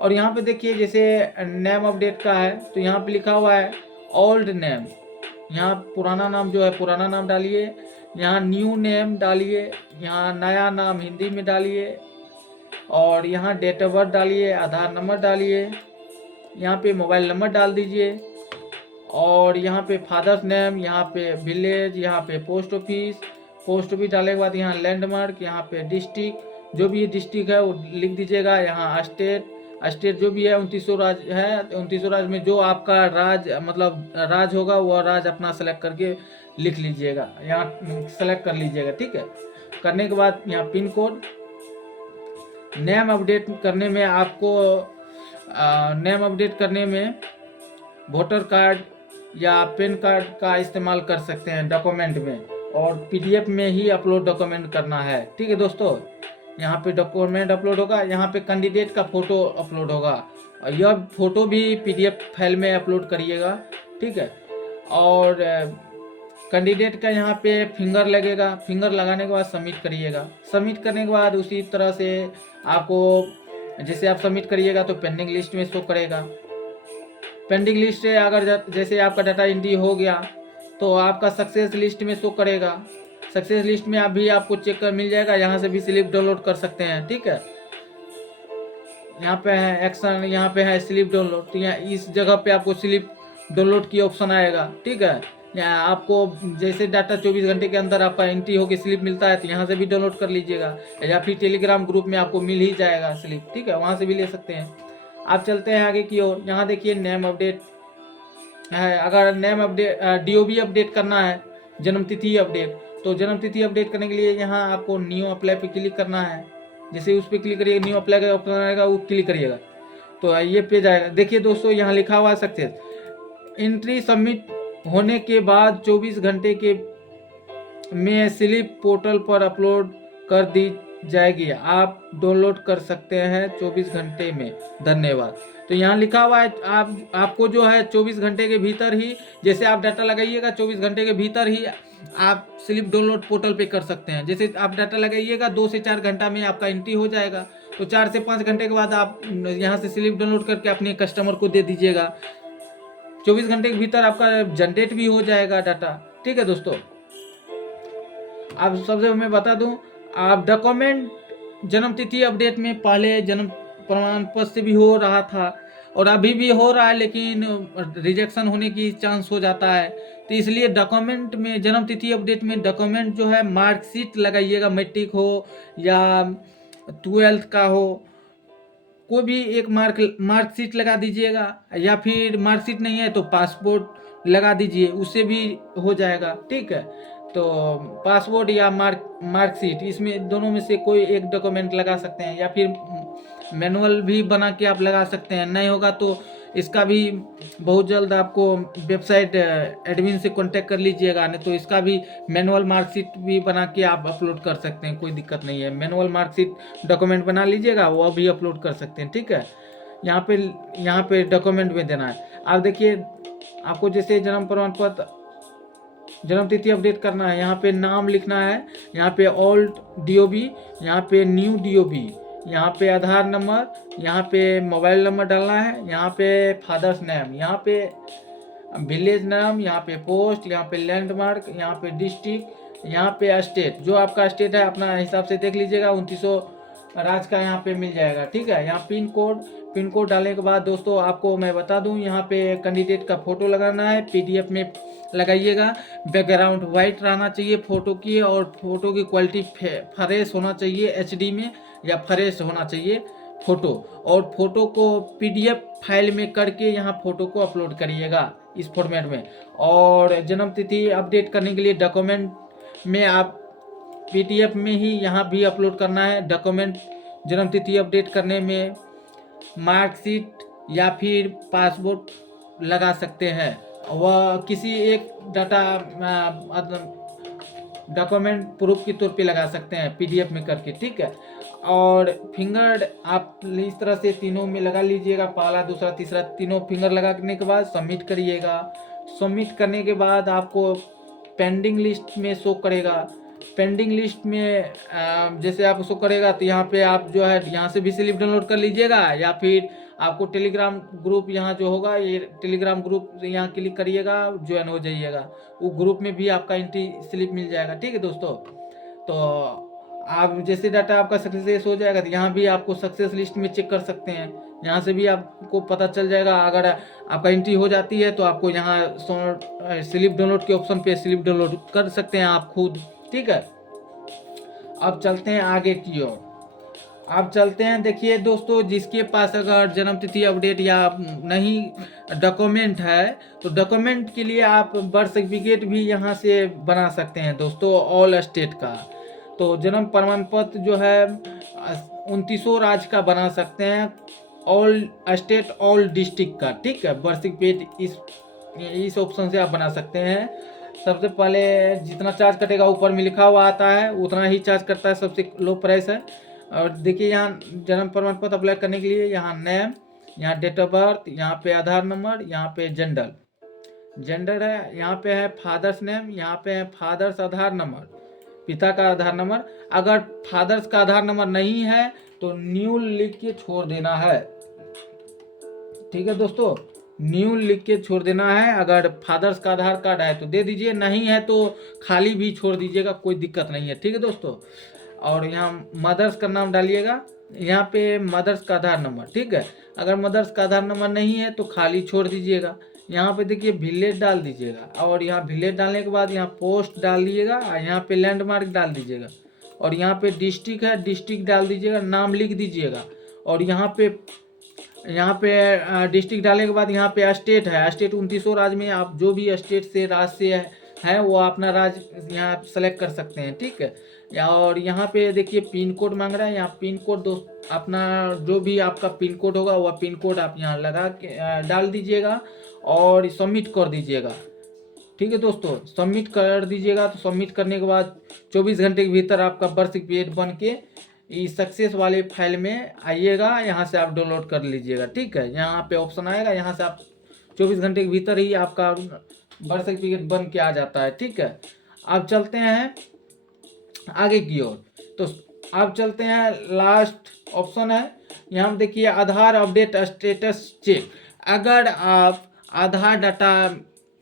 और यहाँ पे देखिए जैसे नेम अपडेट का है तो यहाँ पे लिखा हुआ है ओल्ड नेम। यहाँ पुराना नाम जो है पुराना नाम डालिए, यहाँ न्यू नेम डालिए, यहाँ नया नाम हिंदी में डालिए, और यहाँ डेट ऑफ बर्थ डालिए, आधार नंबर डालिए, यहाँ पे मोबाइल नंबर डाल दीजिए, और यहाँ पे फादर्स नेम, यहाँ पे विलेज, यहाँ पे पोस्ट ऑफिस डालने के बाद यहाँ लैंडमार्क, यहाँ पे डिस्ट्रिक्ट, जो भी डिस्ट्रिक्ट है वो लिख दीजिएगा। यहाँ स्टेट जो भी है 2900 राज्य है, 2900 राज्य में जो आपका राज्य मतलब राज्य होगा वो राज्य अपना सेलेक्ट करके लिख लीजिएगा, यहाँ सेलेक्ट कर लीजिएगा। ठीक है। करने के बाद यहाँ पिन कोड, नेम अपडेट करने में आपको नेम अपडेट करने में वोटर कार्ड या पैन कार्ड का इस्तेमाल कर सकते हैं डॉक्यूमेंट में, और पीडीएफ में ही अपलोड डॉक्यूमेंट करना है। ठीक है दोस्तों। यहाँ पे डॉक्यूमेंट अपलोड होगा, यहाँ पे कैंडिडेट का फोटो अपलोड होगा, और यह फोटो भी पीडीएफ फाइल में अपलोड करिएगा। ठीक है। और कैंडिडेट का यहाँ पे फिंगर लगेगा, फिंगर लगाने के बाद सबमिट करिएगा। सबमिट करने के बाद उसी तरह से आपको जैसे आप सबमिट करिएगा तो पेंडिंग लिस्ट में शो करेगा। पेंडिंग लिस्ट से अगर जैसे आपका डाटा एंट्री हो गया तो आपका सक्सेस लिस्ट में शो करेगा। सक्सेस लिस्ट में अभी आपको चेक कर मिल जाएगा, यहाँ से भी स्लिप डाउनलोड कर सकते हैं। ठीक है। यहाँ पे है एक्शन, यहाँ पे है स्लिप डाउनलोड, तो यहाँ इस जगह पे आपको स्लिप डाउनलोड की ऑप्शन आएगा। ठीक है। यहाँ आपको जैसे डाटा 24 घंटे के अंदर आपका एंट्री होकर स्लिप मिलता है तो यहाँ से भी डाउनलोड कर लीजिएगा, या फिर टेलीग्राम ग्रुप में आपको मिल ही जाएगा स्लिप। ठीक है। वहाँ से भी ले सकते हैं। आप चलते हैं आगे की ओर। यहाँ देखिए नेम अपडेट है। अगर नेम अपडेट डीओबी अपडेट करना है, जन्म तिथि अपडेट, तो जन्म तिथि अपडेट करने के लिए यहाँ आपको न्यू अप्लाई पे क्लिक करना है। जैसे उस पर क्लिक करिएगा, न्यू अप्लाई का ऑप्शन आएगा, वो क्लिक करिएगा तो ये पेज आएगा। देखिए दोस्तों यहाँ लिखा हुआ है सक्सेस। एंट्री सबमिट होने के बाद 24 घंटे के में स्लिप पोर्टल पर अपलोड कर दी जाएगी। आप डाउनलोड कर सकते हैं 24 घंटे में। धन्यवाद। तो यहाँ लिखा हुआ है आपको जो है 24 घंटे के भीतर ही, जैसे आप डाटा लगाइएगा 24 घंटे के भीतर ही आप स्लिप डाउनलोड पोर्टल पे कर सकते हैं। जैसे आप डाटा लगाइएगा 2 से 4 घंटा में आपका एंट्री हो जाएगा, तो 4 से 5 घंटे के बाद आप यहाँ से स्लिप डाउनलोड करके अपने कस्टमर को दे दीजिएगा। 24 घंटे के भीतर आपका जनरेट भी हो जाएगा डाटा। ठीक है दोस्तों। आप सबसे मैं बता दूं, आप डॉक्यूमेंट जन्म तिथि अपडेट में पहले जन्म प्रमाण पत्र से भी हो रहा था और अभी भी हो रहा है, लेकिन रिजेक्शन होने की चांस हो जाता है। तो इसलिए डॉक्यूमेंट में जन्म तिथि अपडेट में डॉक्यूमेंट जो है मार्कशीट लगाइएगा, मैट्रिक हो या 12th का हो, कोई भी एक मार्कशीट लगा दीजिएगा, या फिर मार्कशीट नहीं है तो पासपोर्ट लगा दीजिए, उससे भी हो जाएगा। ठीक है। तो पासपोर्ट या मार्कशीट, इसमें दोनों में से कोई एक डॉक्यूमेंट लगा सकते हैं, या फिर मैनुअल भी बना के आप लगा सकते हैं। नहीं होगा तो इसका भी बहुत जल्द आपको वेबसाइट एडमिन से कांटेक्ट कर लीजिएगा, नहीं तो इसका भी मैनुअल मार्कशीट भी बना के आप अपलोड कर सकते हैं, कोई दिक्कत नहीं है। मैनुअल मार्कशीट डॉक्यूमेंट बना लीजिएगा, वो भी अपलोड कर सकते हैं। ठीक है। यहाँ पे डॉक्यूमेंट में देना है। आप देखिए आपको जैसे जन्म प्रमाण पत्र जन्म तिथि अपडेट करना है, यहाँ पे नाम लिखना है, यहाँ पे ओल्ड डीओबी, यहाँ पे न्यू डीओबी, यहाँ पे आधार नंबर, यहाँ पे मोबाइल नंबर डालना है, यहाँ पे फादर्स नेम, यहाँ पे विलेज नाम, यहाँ पे पोस्ट, यहाँ पे लैंडमार्क, यहाँ पे डिस्ट्रिक्ट, यहाँ पे स्टेट, जो आपका स्टेट है अपना हिसाब से देख लीजिएगा। 2900 राज्य का यहाँ पे मिल जाएगा, ठीक है। यहाँ पिन कोड डालने के बाद दोस्तों आपको मैं बता दूं, यहाँ पे कैंडिडेट का फोटो लगाना है, पीडीएफ में लगाइएगा। बैकग्राउंड वाइट रहना चाहिए फोटो की, और फोटो की क्वालिटी फ्रेश होना चाहिए, एचडी में या फ्रेश होना चाहिए फोटो। और फोटो को पीडीएफ फाइल में करके यहाँ फोटो को अपलोड करिएगा इस फॉर्मेट में। और जन्म तिथि अपडेट करने के लिए डॉक्यूमेंट में आप पीडीएफ में ही यहाँ भी अपलोड करना है। डॉक्यूमेंट जन्म तिथि अपडेट करने में मार्कशीट या फिर पासपोर्ट लगा सकते हैं, वह किसी एक डाटा डॉक्यूमेंट प्रूफ के तौर पे लगा सकते हैं पीडीएफ में करके, ठीक है। और फिंगर आप इस तरह से तीनों में लगा लीजिएगा, पहला दूसरा तीसरा तीनों फिंगर लगाने के बाद सबमिट करिएगा। सबमिट करने के बाद आपको पेंडिंग लिस्ट में शो करेगा। पेंडिंग लिस्ट में जैसे आप शो करेगा तो यहाँ पे आप जो है यहाँ से भी स्लिप डाउनलोड कर लीजिएगा, या फिर आपको टेलीग्राम ग्रुप यहाँ जो होगा, ये टेलीग्राम ग्रुप यहाँ क्लिक करिएगा, ज्वाइन हो जाइएगा। वो ग्रुप में भी आपका एंट्री स्लिप मिल जाएगा, ठीक है दोस्तों। तो आप जैसे डाटा आपका सक्सेस हो जाएगा तो यहाँ भी आपको सक्सेस लिस्ट में चेक कर सकते हैं, यहाँ से भी आपको पता चल जाएगा। अगर आपका एंट्री हो जाती है तो आपको यहाँ स्लिप डाउनलोड के ऑप्शन पे स्लिप डाउनलोड कर सकते हैं आप खुद, ठीक है। अब चलते हैं आगे की ओर। अब चलते हैं, देखिए दोस्तों, जिसके पास अगर जन्म तिथि अपडेट या नहीं डॉक्यूमेंट है तो डॉक्यूमेंट के लिए आप बर्थ सर्टिफिकेट भी यहाँ से बना सकते हैं दोस्तों, ऑल स्टेट का। तो जन्म प्रमाण पत्र जो है 2900 राज्य का बना सकते हैं, ऑल स्टेट ऑल डिस्ट्रिक्ट का, ठीक है। बर्थ सर्टिफिकेट इस ऑप्शन से आप बना सकते हैं। सबसे पहले जितना चार्ज कटेगा ऊपर में लिखा हुआ आता है उतना ही चार्ज करता है, सबसे लो प्राइस है। और देखिए यहाँ जन्म प्रमाण पत्र अप्लाई करने के लिए यहाँ नेम, यहाँ डेट ऑफ बर्थ, यहाँ पे आधार नंबर, यहाँ पे जेंडर है, यहाँ पे है फादर्स नेम, यहाँ पे है फादर्स आधार नंबर, पिता का आधार नंबर। अगर फादर्स का आधार नंबर नहीं है तो न्यू लिख के छोड़ देना है, ठीक है दोस्तों, न्यू लिख के छोड़ देना है। अगर फादर्स का आधार कार्ड है तो दे दीजिए, नहीं है तो खाली भी छोड़ दीजिएगा, कोई दिक्कत नहीं है, ठीक है दोस्तों। और यहाँ मदर्स का नाम डालिएगा, यहाँ पे मदर्स का आधार नंबर, ठीक है। अगर मदर्स का आधार नंबर नहीं है तो खाली छोड़ दीजिएगा। यहाँ पे देखिए विलेज डाल दीजिएगा, और यहाँ विलेज डालने के बाद यहाँ पोस्ट डाल दीजिएगा, यहाँ पे लैंडमार्क डाल दीजिएगा, और यहाँ पे डिस्ट्रिक्ट है डिस्ट्रिक्ट डाल दीजिएगा, नाम लिख दीजिएगा। और यहाँ पे डिस्ट्रिक्ट डालने के बाद यहाँ पे स्टेट है, स्टेट 2900 राज्य में आप जो भी स्टेट से राज्य से है वो अपना राज्य यहाँ सेलेक्ट कर सकते हैं, ठीक है। और यहाँ पे देखिए पिन कोड मांग रहा है, यहाँ पिन कोड दोस्त अपना जो भी आपका पिन कोड होगा वह पिन कोड आप यहाँ लगा के डाल दीजिएगा और सबमिट कर दीजिएगा, ठीक है दोस्तों। सबमिट कर दीजिएगा तो सबमिट करने के बाद 24 घंटे के भीतर आपका बर्थ सर्टिफिकेट बन के इस सक्सेस वाले फाइल में आइएगा, यहाँ से आप डाउनलोड कर लीजिएगा, ठीक है। यहाँ पे ऑप्शन आएगा, यहाँ से आप 24 घंटे के भीतर ही आपका बर्थ सर्टिफिकेट बन के आ जाता है, ठीक है। अब चलते हैं आगे की ओर। तो अब चलते हैं, लास्ट ऑप्शन है यहाँ देखिए आधार अपडेट स्टेटस चेक। अगर आप आधार डाटा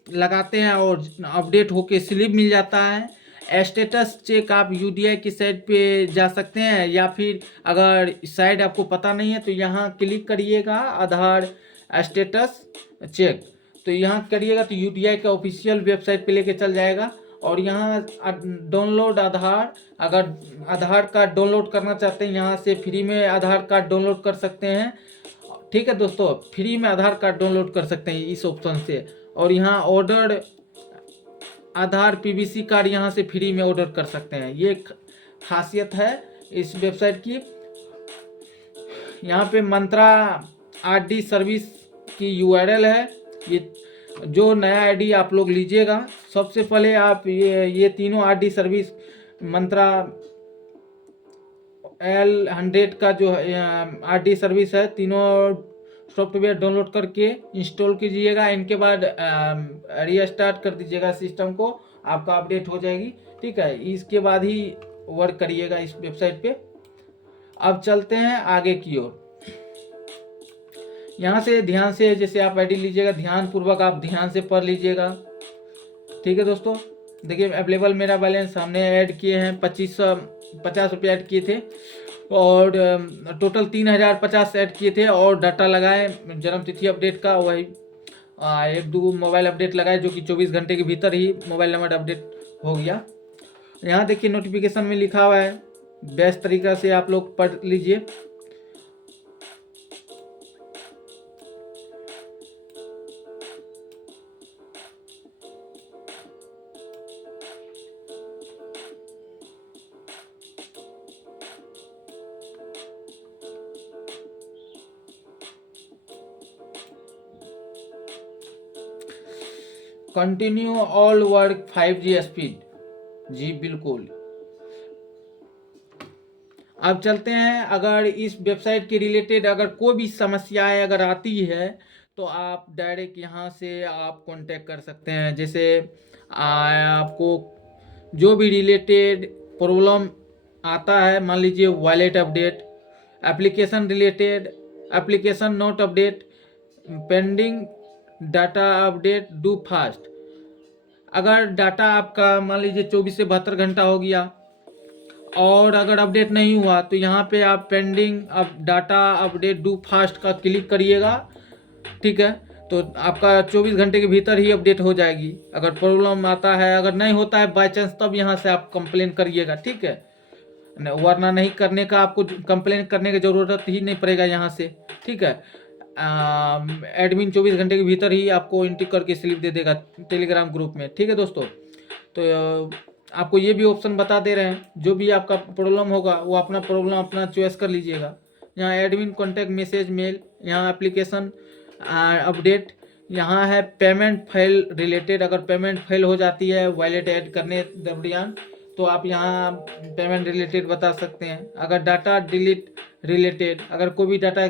लगाते हैं और अपडेट होके स्लिप मिल जाता है, स्टेटस चेक आप यूडीआई की साइट पे जा सकते हैं, या फिर अगर साइट आपको पता नहीं है तो यहाँ क्लिक करिएगा आधार स्टेटस चेक। तो यहाँ करिएगा तो यूडीआई का ऑफिशियल वेबसाइट पे लेके चल जाएगा, और यहाँ डाउनलोड आधार, अगर आधार कार्ड डाउनलोड करना चाहते हैं यहाँ से फ्री में आधार कार्ड डाउनलोड कर सकते हैं, ठीक है दोस्तों। फ्री में आधार कार्ड डाउनलोड कर सकते हैं इस ऑप्शन से। और यहाँ ऑर्डर आधार पीवीसी कार्ड यहाँ से फ्री में ऑर्डर कर सकते हैं, ये खासियत है इस वेबसाइट की। यहाँ पे मंत्रा आरडी सर्विस की यूआरएल है, ये जो नया आईडी आप लोग लीजिएगा सबसे पहले आप ये तीनों आरडी सर्विस मंत्रा L100 का जो आरडी सर्विस है, तीनों सॉफ्टवेयर डाउनलोड करके इंस्टॉल कीजिएगा। इनके बाद रीस्टार्ट कर दीजिएगा सिस्टम को, आपका अपडेट हो जाएगी, ठीक है। इसके बाद ही वर्क करिएगा इस वेबसाइट पे। अब चलते हैं आगे की ओर। यहाँ से ध्यान से जैसे आप आईडी लीजिएगा, ध्यान पूर्वक आप ध्यान से पढ़ लीजिएगा। ठीक है दोस्तों, देखिए अवेलेबल मेरा बैलेंस हमने ऐड किए हैं 2550 रुपये ऐड किए थे, और टोटल 3050 ऐड किए थे, और डाटा लगाए जन्म तिथि अपडेट का, वही एक दो मोबाइल अपडेट लगाए जो कि 24 घंटे के भीतर ही मोबाइल नंबर अपडेट हो गया। यहाँ देखिए नोटिफिकेशन में लिखा हुआ है, बेस्ट तरीका से आप लोग पढ़ लीजिए। Continue all work 5G speed, जी बिल्कुल। अब चलते हैं, अगर इस वेबसाइट के रिलेटेड अगर कोई भी समस्याएं अगर आती है तो आप डायरेक्ट यहाँ से आप कांटेक्ट कर सकते हैं। जैसे आपको जो भी रिलेटेड प्रॉब्लम आता है, मान लीजिए wallet update, application related, application note update, pending data update, do fast. अगर डाटा आपका मान लीजिए 24 से 72 घंटा हो गया और अगर अपडेट नहीं हुआ तो यहाँ पे आप पेंडिंग अब डाटा अपडेट डू फास्ट का क्लिक करिएगा। ठीक है, तो आपका 24 घंटे के भीतर ही अपडेट हो जाएगी। अगर प्रॉब्लम आता है, अगर नहीं होता है बाई चांस, तब यहाँ से आप कंप्लेन करिएगा। ठीक है, वरना नहीं करने का, आपको कंप्लेन करने की ज़रूरत ही नहीं पड़ेगा यहाँ से। ठीक है, एडमिन 24 घंटे के भीतर ही आपको एंट्री करके स्लिप दे देगा टेलीग्राम ग्रुप में। ठीक है दोस्तों, तो आपको ये भी ऑप्शन बता दे रहे हैं, जो भी आपका प्रॉब्लम होगा वो अपना प्रॉब्लम अपना चॉइस कर लीजिएगा। यहाँ एडमिन कॉन्टैक्ट मैसेज मेल, यहाँ एप्लीकेशन अपडेट, यहाँ है पेमेंट फाइल रिलेटेड। अगर पेमेंट फाइल हो जाती है वॉलेट ऐड करने दरमियान तो आप यहाँ पेमेंट रिलेटेड बता सकते हैं। अगर डाटा डिलीट रिलेटेड, अगर कोई भी डाटा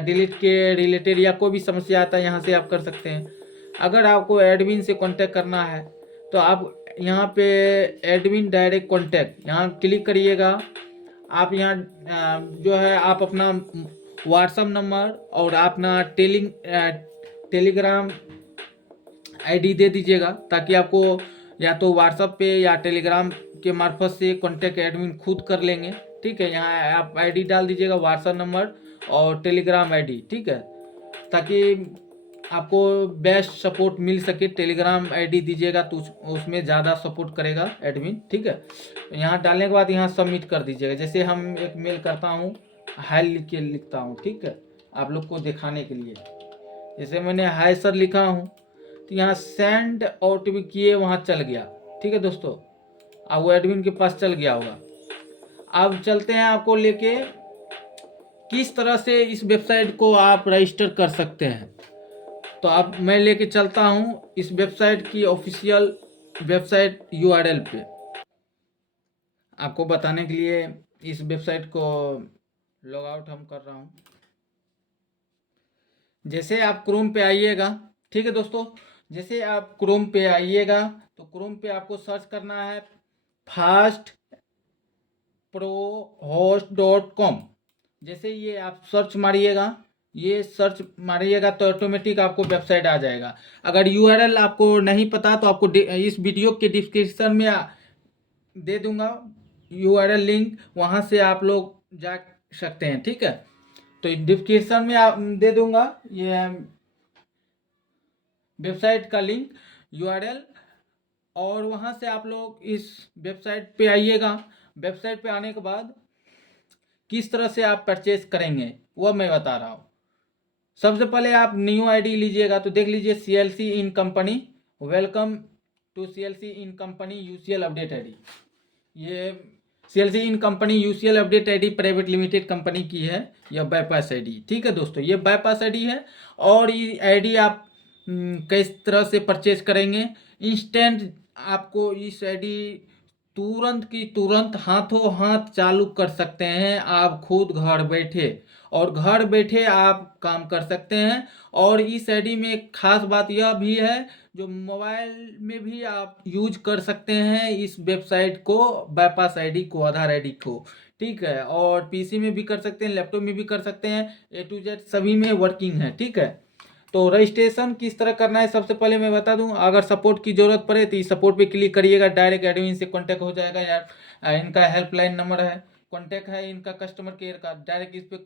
डिलीट के रिलेटेड या कोई भी समस्या आता है यहाँ से आप कर सकते हैं। अगर आपको एडमिन से कांटेक्ट करना है तो आप यहाँ पे एडमिन डायरेक्ट कांटेक्ट यहाँ क्लिक करिएगा। आप यहाँ जो है आप अपना व्हाट्सअप नंबर और अपना टेलीग्राम आईडी दे दीजिएगा, ताकि आपको या तो व्हाट्सअप पे या टेलीग्राम के मार्फत से कांटेक्ट एडमिन खुद कर लेंगे। ठीक है, यहाँ आप आईडी डाल दीजिएगा, व्हाट्सअप नंबर और टेलीग्राम आईडी। ठीक है, ताकि आपको बेस्ट सपोर्ट मिल सके। टेलीग्राम आईडी दीजिएगा तो उसमें ज़्यादा सपोर्ट करेगा एडमिन। ठीक है, यहाँ डालने के बाद यहाँ सबमिट कर दीजिएगा। जैसे हम एक मेल करता हूँ, हाय लिख के लिखता हूँ। ठीक है, आप लोग को दिखाने के लिए, जैसे मैंने हाय सर लिखा हूँ तो यहाँ सेंड OTP किए, वहाँ चल गया। ठीक है दोस्तों, अब वो एडमिन के पास चल गया होगा। अब चलते हैं आपको लेके किस तरह से इस वेबसाइट को आप रजिस्टर कर सकते हैं। तो अब मैं लेके चलता हूँ इस वेबसाइट की ऑफिशियल वेबसाइट URL पे, आपको बताने के लिए इस वेबसाइट को लॉग आउट हम कर रहा हूँ। जैसे आप क्रोम पे आइएगा, ठीक है दोस्तों, जैसे आप क्रोम पे आइएगा तो क्रोम पे आपको सर्च करना है fastprohost.com। जैसे ये आप सर्च मारिएगा, ये सर्च मारिएगा तो ऑटोमेटिक आपको वेबसाइट आ जाएगा। अगर URL आपको नहीं पता तो आपको इस वीडियो के डिस्क्रिप्शन में दे दूंगा URL लिंक, वहाँ से आप लोग जा सकते हैं। ठीक है, तो डिस्क्रिप्शन में आप दे दूंगा ये वेबसाइट का लिंक URL, और वहाँ से आप लोग इस वेबसाइट पे आइएगा। वेबसाइट पे आने के बाद किस तरह से आप परचेज करेंगे वो मैं बता रहा हूँ। सबसे पहले आप न्यू आईडी लीजिएगा, तो देख लीजिए CLC in company, welcome to CLC in company UCL update ID. ये CLC in company UCL update ID private limited company की है, यह बाईपास आईडी। ठीक है दोस्तों, ये बाईपास आईडी है। और ये आईडी आप किस तरह से परचेज करेंगे, इंस्टेंट आपको इस आईडी तुरंत की तुरंत हाथों हाथ चालू कर सकते हैं आप खुद घर बैठे, और घर बैठे आप काम कर सकते हैं। और इस आईडी में एक खास बात यह भी है, जो मोबाइल में भी आप यूज कर सकते हैं इस वेबसाइट को, बाईपास आईडी को, आधार आईडी को। ठीक है। और पीसी में भी कर सकते हैं, लैपटॉप में भी कर सकते हैं, A to Z सभी में वर्किंग है, ठीक है। तो रजिस्ट्रेशन किस तरह करना है सबसे पहले मैं बता दूं। अगर सपोर्ट की ज़रूरत पड़े तो इस सपोर्ट पे क्लिक करिएगा, डायरेक्ट एडमिन से कांटेक्ट हो जाएगा यार। इनका हेल्पलाइन नंबर है, कांटेक्ट है इनका कस्टमर केयर का, डायरेक्ट इस पे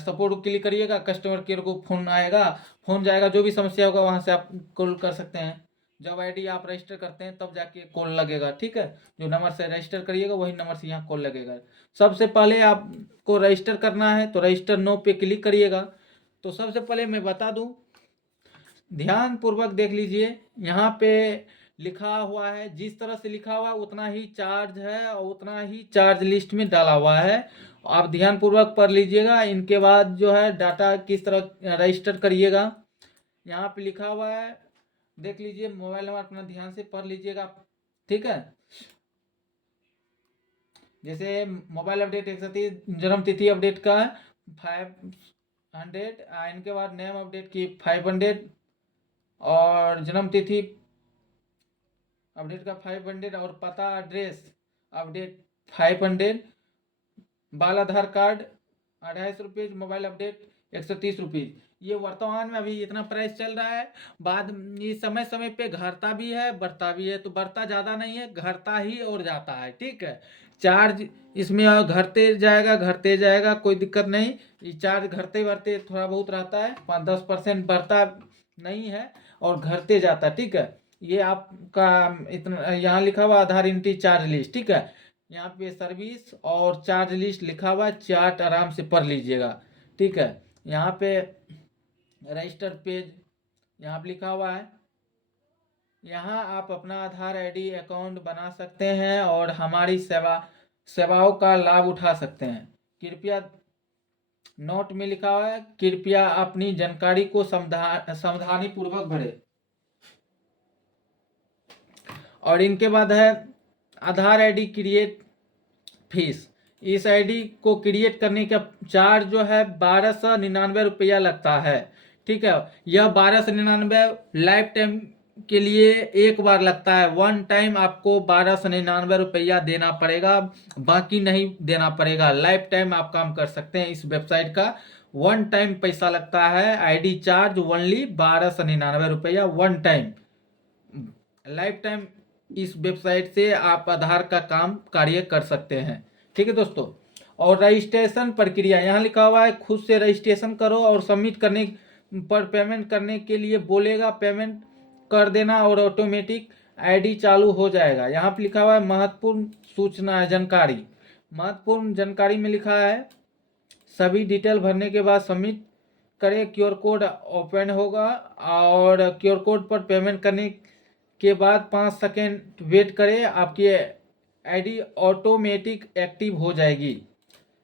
सपोर्ट को क्लिक करिएगा, कस्टमर केयर को फ़ोन आएगा, फ़ोन जाएगा, जो भी समस्या होगा वहाँ से आप कॉल कर सकते हैं। जब आईडी आप रजिस्टर करते हैं तब जाके कॉल लगेगा, ठीक है। जो नंबर से रजिस्टर करिएगा वही नंबर से यहाँ कॉल लगेगा। सबसे पहले आपको रजिस्टर करना है तो रजिस्टर नो पे क्लिक करिएगा। तो सबसे पहले मैं बता दूं, ध्यान पूर्वक देख लीजिए, यहाँ पे लिखा हुआ है, जिस तरह से लिखा हुआ है उतना ही चार्ज है और उतना ही चार्ज लिस्ट में डाला हुआ है। आप ध्यान पूर्वक पढ़ लीजिएगा। इनके बाद जो है डाटा किस तरह रजिस्टर करिएगा, यहाँ पे लिखा हुआ है, देख लीजिए। मोबाइल नंबर अपना ध्यान से पढ़ लीजिएगा, ठीक है। जैसे मोबाइल अपडेट 130, जन्म तिथि अपडेट का 500, इनके बाद नेम अपडेट की 500 और जन्म तिथि अपडेट का 500 और पता एड्रेस अपडेट 500। बाल Aadhaar card 250 rupees, mobile update 130 rupees. ये वर्तमान में अभी इतना प्राइस चल रहा है। बाद ये समय समय पे घटता भी है बढ़ता भी है, तो बढ़ता ज़्यादा नहीं है, घटता ही और जाता है, ठीक है। चार्ज इसमें घटते जाएगा, कोई दिक्कत नहीं। ये चार्ज घटते बढ़ते थोड़ा बहुत रहता है, 5-10% बढ़ता नहीं है और घटते जाता है, ठीक है। ये आपका इतना यहाँ लिखा हुआ आधार एंट्री चार्ज लिस्ट, ठीक है। यहाँ पे सर्विस और चार्ज लिस्ट लिखा हुआ है, चार्ट आराम से पढ़ लीजिएगा, ठीक है। यहाँ पे रजिस्टर पेज यहाँ पे लिखा हुआ है, यहाँ आप अपना आधार आईडी अकाउंट बना सकते हैं और हमारी सेवाओं का लाभ उठा सकते हैं। कृपया नोट में लिखा हुआ है, कृपया अपनी जानकारी को सावधानी पूर्वक भरें। और इनके बाद है आधार आईडी क्रिएट फीस। इस आईडी को क्रिएट करने का चार्ज जो है 1299 रुपया लगता है, ठीक है। यह 1299 लाइफ टाइम के लिए एक बार लगता है, वन टाइम आपको 1299 रुपया देना पड़ेगा, बाकी नहीं देना पड़ेगा। लाइफ टाइम आप काम कर सकते हैं इस वेबसाइट का, वन टाइम पैसा लगता है। आईडी चार्ज ओनली 1299 रुपया वन टाइम, लाइफ टाइम। इस वेबसाइट से आप आधार का काम कार्य कर सकते हैं, ठीक है दोस्तों। और रजिस्ट्रेशन प्रक्रिया यहाँ लिखा हुआ है, खुद से रजिस्ट्रेशन करो और सबमिट करने पर पेमेंट करने के लिए बोलेगा, पेमेंट कर देना और ऑटोमेटिक आईडी चालू हो जाएगा। यहाँ पर लिखा हुआ है महत्वपूर्ण सूचना जानकारी। महत्वपूर्ण जानकारी में लिखा है, सभी डिटेल भरने के बाद सबमिट करें, क्यूआर कोड ओपन होगा और क्यूआर कोड पर पेमेंट करने के बाद 5 सेकेंड वेट करें, आपकी आईडी ऑटोमेटिक एक्टिव हो जाएगी।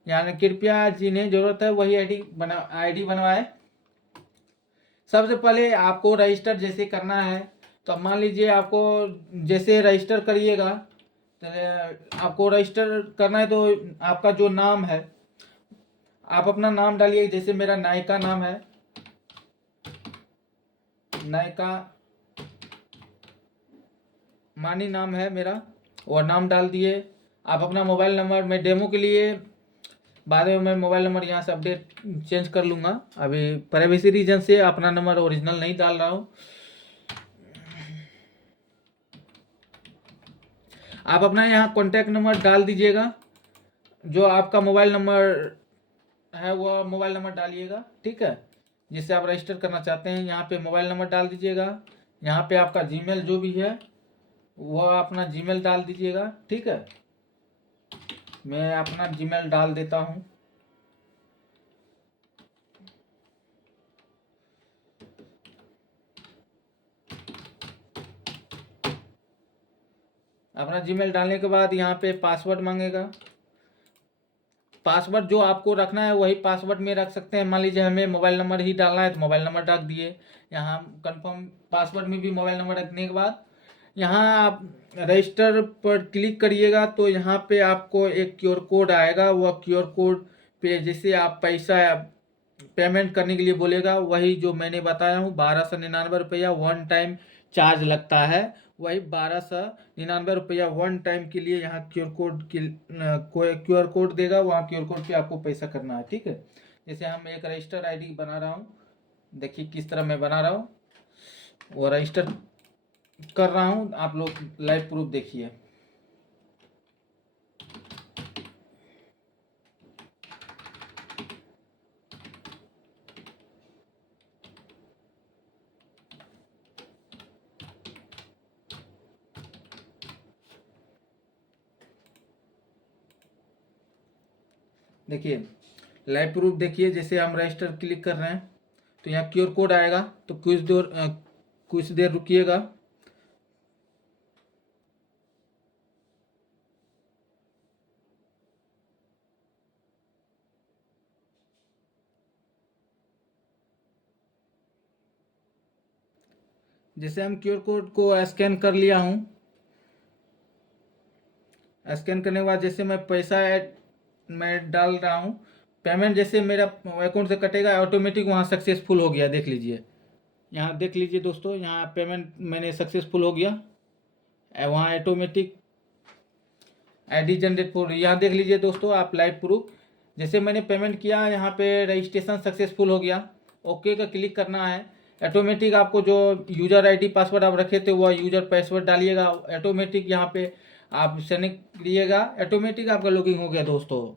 यानी कृपया जिन्हें ज़रूरत है वही आईडी बनवाए। सबसे पहले आपको रजिस्टर जैसे करना है, तो मान लीजिए आपको जैसे रजिस्टर करिएगा, तो आपको रजिस्टर करना है तो आपका जो नाम है आप अपना नाम डालिए। जैसे मेरा नायका नाम है, नायका मानी नाम है मेरा, और नाम डाल दिए। आप अपना मोबाइल नंबर, मैं डेमो के लिए बाद में मैं मोबाइल नंबर यहाँ से अपडेट चेंज कर लूँगा, अभी प्राइवेसी रीजन से अपना नंबर ओरिजिनल नहीं डाल रहा हूँ। आप अपना यहाँ कॉन्टैक्ट नंबर डाल दीजिएगा, जो आपका मोबाइल नंबर है वह मोबाइल नंबर डालिएगा, ठीक है, जिससे आप रजिस्टर करना चाहते हैं। यहाँ पे मोबाइल नंबर डाल दीजिएगा। यहाँ पे आपका जीमेल जो भी है वह अपना जीमेल डाल दीजिएगा, ठीक है। मैं अपना जीमेल डाल देता हूँ। अपना जीमेल डालने के बाद यहाँ पे पासवर्ड मांगेगा। पासवर्ड जो आपको रखना है वही पासवर्ड में रख सकते हैं। मान लीजिए हमें मोबाइल नंबर ही डालना है तो मोबाइल नंबर डाल दिए। यहाँ कंफर्म पासवर्ड में भी मोबाइल नंबर रखने के बाद यहाँ आप रजिस्टर पर क्लिक करिएगा, तो यहाँ पे आपको एक क्यूआर कोड आएगा। वह क्यूआर कोड पे जैसे आप पैसा पेमेंट करने के लिए बोलेगा, वही जो मैंने बताया हूँ 1299 रुपया वन टाइम चार्ज लगता है। वही 1299 रुपया वन टाइम के लिए यहाँ क्यूआर कोड के कोई क्यूआर कोड देगा, वहाँ क्यूआर कोड पे आपको पैसा करना है। ठीक है, जैसे हम एक रजिस्टर आईडी बना रहा हूँ, देखिए किस तरह मैं बना रहा हूँ, वो रजिस्टर कर रहा हूँ, आप लोग लाइव प्रूफ देखिए। देखिए लाइव प्रूफ देखिए, जैसे हम रजिस्टर क्लिक कर रहे हैं तो यहाँ क्यूआर कोड आएगा, तो कुछ देर रुकिएगा। जैसे हम क्यूआर कोड को स्कैन कर लिया हूँ, स्कैन करने के बाद जैसे मैं पैसा मैं डाल रहा हूँ, पेमेंट जैसे मेरा अकाउंट से कटेगा ऑटोमेटिक वहाँ सक्सेसफुल हो गया, देख लीजिए। यहाँ देख लीजिए दोस्तों, यहाँ पेमेंट मैंने सक्सेसफुल हो गया, वहाँ ऑटोमेटिक आईडी जनरेट हो रही है। यहाँ देख लीजिए दोस्तों आप लाइव प्रूफ, जैसे मैंने पेमेंट किया यहाँ पे रजिस्ट्रेशन सक्सेसफुल हो गया, ओके का क्लिक करना है। ऑटोमेटिक आपको जो यूज़र आईडी पासवर्ड आप रखे थे वह यूज़र पासवर्ड डालिएगा, ऑटोमेटिक यहाँ पे आप सेलेक्ट करिएगा, ऑटोमेटिक आपका लॉगिन हो गया दोस्तों।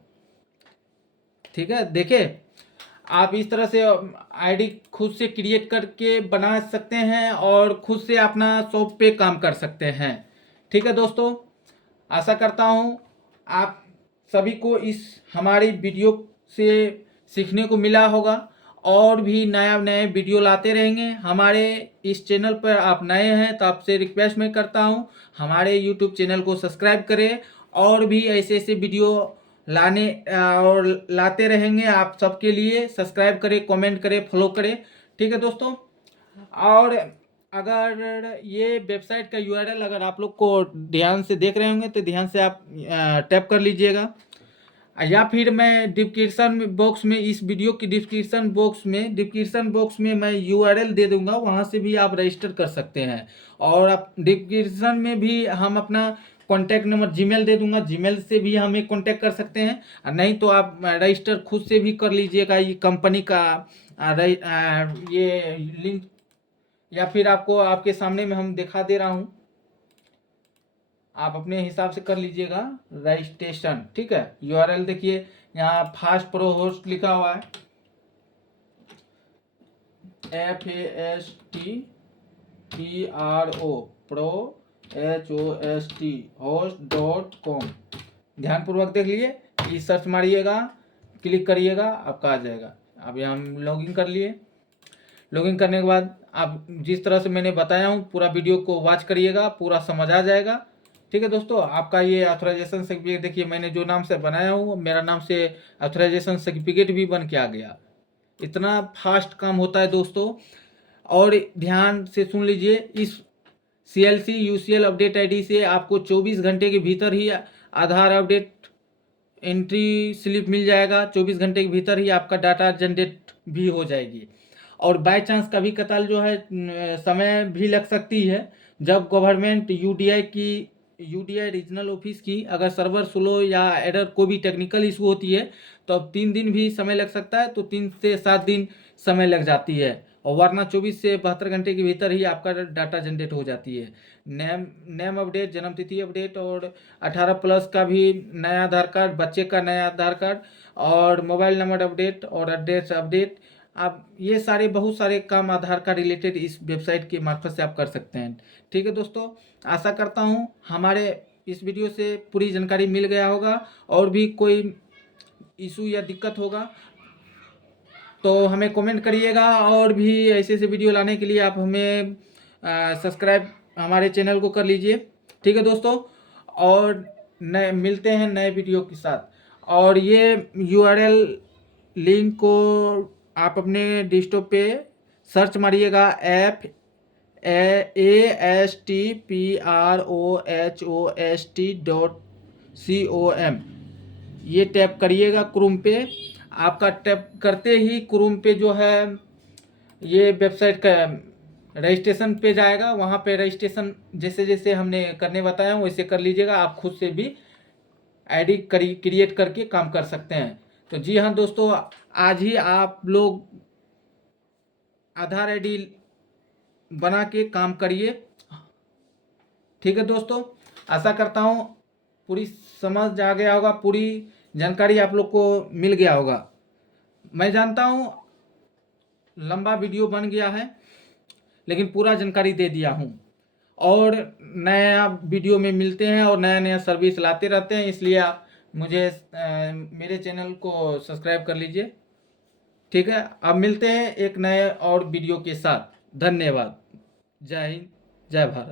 ठीक है, देखिए आप इस तरह से आईडी खुद से क्रिएट करके बना सकते हैं और खुद से अपना शॉप पे काम कर सकते हैं। ठीक है दोस्तों, आशा करता हूँ आप सभी को इस हमारी वीडियो से सीखने को मिला होगा, और भी नया नए वीडियो लाते रहेंगे। हमारे इस चैनल पर आप नए हैं तो आपसे रिक्वेस्ट मैं करता हूँ हमारे यूट्यूब चैनल को सब्सक्राइब करें, और भी ऐसे ऐसे वीडियो लाने और लाते रहेंगे आप सबके लिए। सब्सक्राइब करें, कमेंट करें, फॉलो करें। ठीक है दोस्तों, और अगर ये वेबसाइट का यूआरएल अगर आप लोग को ध्यान से देख रहे होंगे तो ध्यान से आप टैप कर लीजिएगा, या फिर मैं डिस्क्रिप्शन बॉक्स में, इस वीडियो की डिस्क्रिप्शन बॉक्स में मैं यूआरएल दे दूंगा, वहाँ से भी आप रजिस्टर कर सकते हैं। और आप डिस्क्रिप्शन में भी हम अपना कॉन्टैक्ट नंबर जीमेल दे दूंगा, जीमेल से भी हमें कॉन्टैक्ट कर सकते हैं, नहीं तो आप रजिस्टर खुद से भी कर लीजिएगा। ये कंपनी का ये लिंक, या फिर आपको आपके सामने में हम दिखा दे रहा हूँ, आप अपने हिसाब से कर लीजिएगा रजिस्ट्रेशन। ठीक है, यूआरएल देखिए यहाँ फास्ट प्रो होस्ट लिखा हुआ है, FASTPRO प्रो HOST host.com। ध्यानपूर्वक देख लीजिए, ई सर्च मारिएगा, क्लिक करिएगा, आपका आ जाएगा। अब यहाँ हम लॉगिन कर लिए। लॉगिन करने के बाद आप जिस तरह से मैंने बताया हूँ पूरा वीडियो को वॉच करिएगा, पूरा समझ आ जाएगा। ठीक है दोस्तों, आपका ये ऑथराइजेशन सर्टिफिकेट देखिए, मैंने जो नाम से बनाया हूँ मेरा नाम से ऑथराइजेशन सर्टिफिकेट भी बन के आ गया। इतना फास्ट काम होता है दोस्तों। और ध्यान से सुन लीजिए, इस CLC UCL अपडेट आईडी से आपको 24 घंटे के भीतर ही आधार अपडेट एंट्री स्लिप मिल जाएगा, 24 घंटे के भीतर ही आपका डाटा जनरेट भी हो जाएगी। और बाय चांस कभी कताल जो है समय भी लग सकती है, जब गवर्नमेंट यूडीआई रीजनल ऑफिस की अगर सर्वर स्लो या एरर कोई भी टेक्निकल इशू होती है तो अब 3 दिन भी समय लग सकता है, तो 3 से 7 दिन समय लग जाती है, और वरना 24 से 72 घंटे के भीतर ही आपका डाटा जनरेट हो जाती है। नेम अपडेट, जन्म तिथि अपडेट, और 18+ का भी नया आधार कार्ड, बच्चे का नया आधार कार्ड, और मोबाइल नंबर अपडेट और एड्रेस अपडेट, आप ये सारे बहुत सारे काम आधार कार्ड रिलेटेड इस वेबसाइट के मार्फत से आप कर सकते हैं। ठीक है दोस्तों, आशा करता हूँ हमारे इस वीडियो से पूरी जानकारी मिल गया होगा, और भी कोई इशू या दिक्कत होगा तो हमें कमेंट करिएगा, और भी ऐसे ऐसे वीडियो लाने के लिए आप हमें सब्सक्राइब हमारे चैनल को कर लीजिए। ठीक है दोस्तों, और नए मिलते हैं नए वीडियो के साथ। और ये यूआरएल लिंक को आप अपने डेस्कटॉप पे सर्च मारिएगा, FASTPROHOST.com, ये टैप करिएगा क्रोम पे। आपका टैप करते ही क्रोम पे जो है ये वेबसाइट का रजिस्ट्रेशन पे जाएगा, वहाँ पे रजिस्ट्रेशन जैसे जैसे हमने करने बताया वैसे कर लीजिएगा। आप खुद से भी आईडी क्रिएट करके काम कर सकते हैं। तो जी हाँ दोस्तों, आज ही आप लोग आधार आईडी बना के काम करिए। ठीक है दोस्तों, आशा करता हूँ पूरी समझ आ गया होगा, पूरी जानकारी आप लोग को मिल गया होगा। मैं जानता हूँ लंबा वीडियो बन गया है, लेकिन पूरा जानकारी दे दिया हूँ। और नया वीडियो में मिलते हैं और नया नया सर्विस लाते रहते हैं, इसलिए आप मुझे मेरे चैनल को सब्सक्राइब कर लीजिए। ठीक है, अब मिलते हैं एक नए और वीडियो के साथ। धन्यवाद। जय हिंद, जय भारत।